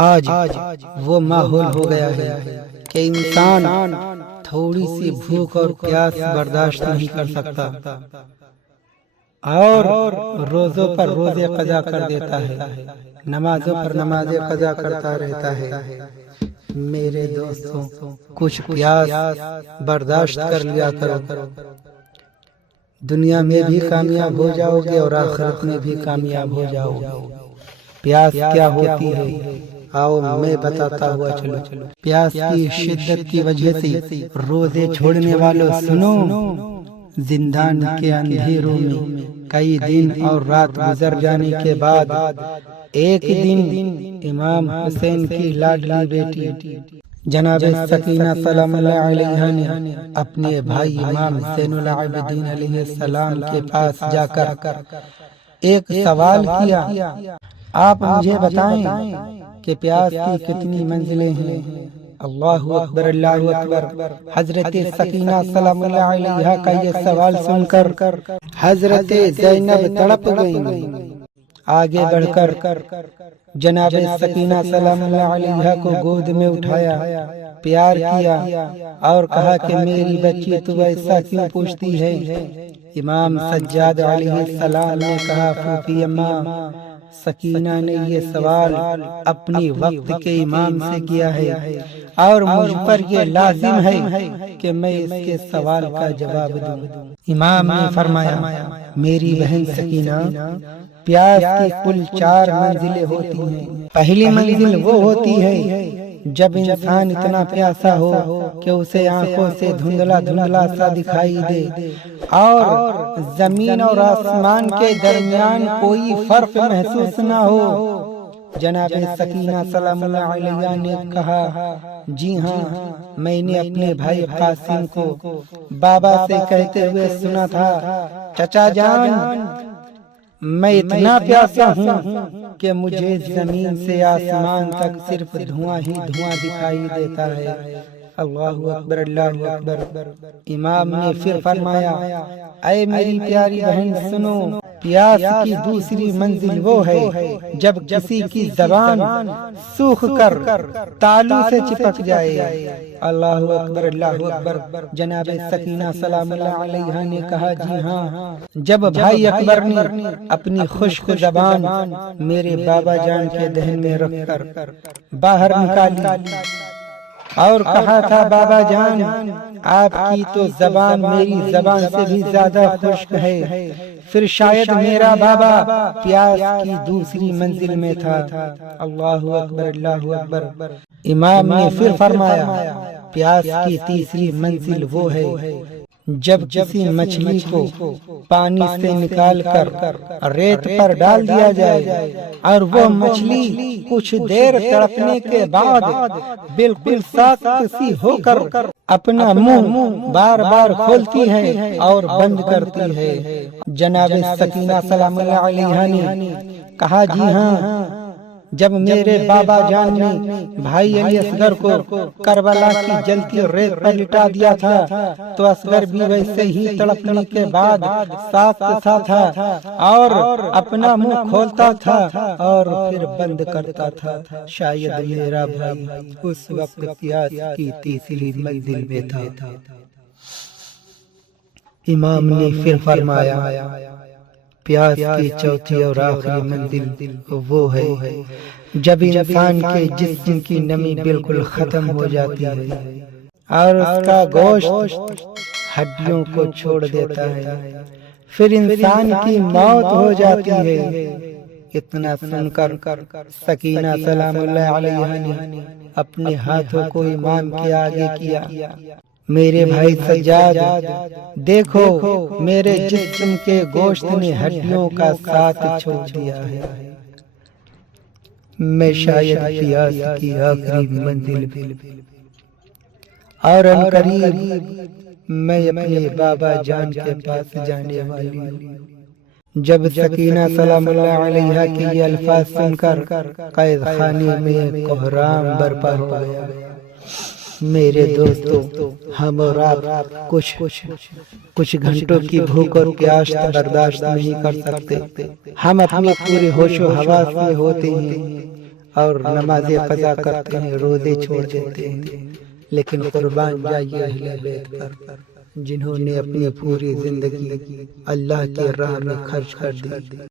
آج وہ ماحول ہو گیا ہے کہ انسان تھوڑی سی بھوک اور پیاس برداشت نہیں کر سکتا اور روزوں پر روزے قضا کر دیتا ہے، نمازوں پر نمازیں قضا کرتا رہتا ہے۔ میرے دوستوں، کچھ پیاس برداشت کر لیا کرو، دنیا میں بھی کامیاب ہو جاؤ گے اور آخرت میں بھی کامیاب ہو جاؤ گے۔ پیاس کیا ہوتی ہے آؤ میں بتاتا ہوا چلو۔ پیاس کی شدت کی وجہ سے روزے چھوڑنے والوں سنو، زندان کے اندھیروں میں کئی دن اور رات گزر جانے کے بعد ایک دن امام حسین کی لاڈلی بیٹی جناب سکینہ سلام اللہ علیہ نے اپنے بھائی امام زین العابدین علیہ السلام کے پاس جا کر ایک سوال کیا، آپ مجھے بتائیں کہ پیاس کی کتنی منزلیں ہیں؟ اللہ اکبر اللہ اکبر۔ حضرت سکینہ سلام اللہ علیہ کا یہ سوال سن کر حضرت زینب تڑپ گئیں۔ آگے بڑھ کر جناب سکینہ سلام اللہ علیہ کو گود میں اٹھایا، پیار کیا اور کہا کہ میری بچی تو ایسا کیوں پوچھتی ہے؟ امام سجاد علیہ السلام نے کہا، پھوپھی اماں، سکینہ نے یہ سوال اپنی وقت کے امام سے کیا ہے اور مجھ پر یہ لازم ہے کہ میں اس کے سوال کا جواب دوں۔ امام نے فرمایا، میری بہن سکینہ، پیاس کی کل 4 منزلیں ہوتی ہیں۔ پہلی منزل وہ ہوتی ہے جب انسان اتنا پیاسا ہو کہ اسے آنکھوں سے دھندلا دھندلا سا دکھائی دے اور زمین اور آسمان کے درمیان کوئی فرق محسوس نہ ہو۔ جناب سکینہ سلام اللہ علیہ نے کہا، جی ہاں، میں نے اپنے بھائی قاسم کو بابا سے کہتے ہوئے سنا تھا، چچا جان، میں اتنا پیاسا ہوں کہ مجھے زمین سے آسمان تک صرف دھواں ہی دھواں دکھائی دیتا ہے۔ اللہ اکبر اللہ اکبر۔ امام نے پھر فرمایا، اے میری پیاری بہن سنو، پیاس کی دوسری منزل وہ ہے جب کسی کی زبان سوکھ کر تالو سے چپک جائے۔ اللہ اکبر اللہ اکبر۔ جناب سکینہ سلام اللہ علیہ نے کہا، جی ہاں، جب بھائی اکبر نے اپنی خشک زبان میرے بابا جان کے دہن میں رکھ کر باہر نکالی اور کہا تھا، بابا جان، آپ کی تو زبان میری زبان سے بھی زیادہ خشک ہے، پھر شاید میرا بابا پیاس کی دوسری منزل میں تھا۔ اللہ اکبر اللہ اکبر۔ امام نے پھر فرمایا، پیاس کی تیسری منزل وہ ہے جب کسی مچھلی کو پانی سے نکال کر ریت پر ڈال دیا جائے اور وہ مچھلی کچھ دیر تڑپنے کے بعد بالکل ساخت سی ہو کر اپنا منہ بار بار کھولتی ہے اور بند کرتی ہے۔ جناب سکینہ سلام اللہ علیہ نے کہا، جی ہاں، جب میرے بابا جان نے بھائی علی اصغر کو کربلا کی جلتی ریت پر لٹا دیا تھا تو اصغر بھی ویسے ہی تڑپنے کے بعد ساخت سا تھا اور اپنا منہ کھولتا تھا اور پھر بند کرتا تھا۔ شاید میرا بھائی اس وقت پیاس کی تیسری منزل میں تھا۔ امام نے پھر فرمایا، پیاس کی چوتھی اور آخری منزل وہ ہے جب انسان کے جسم کی نمی بالکل ختم ہو جاتی ہے اور اس کا گوشت ہڈیوں کو چھوڑ دیتا ہے، پھر انسان کی موت ہو جاتی ہے۔ اتنا سن کر سکینہ سلام اللہ علیہ نے اپنے ہاتھوں کو امام کے آگے کیا، میرے بھائی سجاد، دیکھو میرے جسم کے گوشت نے ہڈیوں کا ساتھ چھوڑ دیا ہے، میں شاید پیاس کی آخری منزل بھی اور عنقریب میں اپنے بابا جان کے پاس جانے والی ہوں۔ جب سکینہ سلام اللہ علیہ کے یہ الفاظ سن کر قید خانے میں کوہرام برپا ہو گیا۔ میرے دوستو، ہم اور آپ کچھ گھنٹوں کی بھوک اور پیاس برداشت نہیں کر سکتے، ہم اپنے پورے ہوش و حواس میں ہوتے ہیں اور نمازیں قضا کرتے ہیں، روزے چھوڑ دیتے ہیں، لیکن قربان جائیے اہل بیت پر جنہوں نے اپنی پوری زندگی اللہ کی راہ میں خرچ کر دی۔